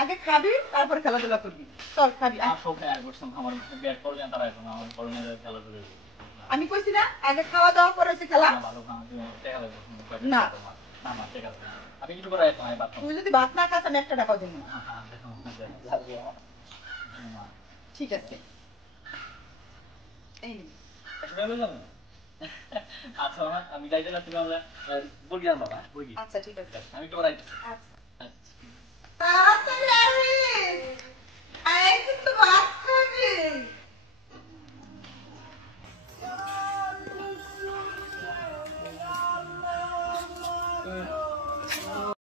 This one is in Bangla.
আগে খাবি তারপর খেলাধুলা করবি চল খাবি আমি কইছি না আগে খাওয়া দাওয়া করে খেলা না তুই যদি ভাত না খাস আমি 1 টাকা দিব না ঠিক আছে এই আচ্ছা আমি যাইতে না তুমি আমরা বলগি আনবা বলগি আচ্ছা ঠিক আছে আমি একটু পরে আচ্ছা তাড়াতাড়ি আইস আই কিন্তু ভাত খাবি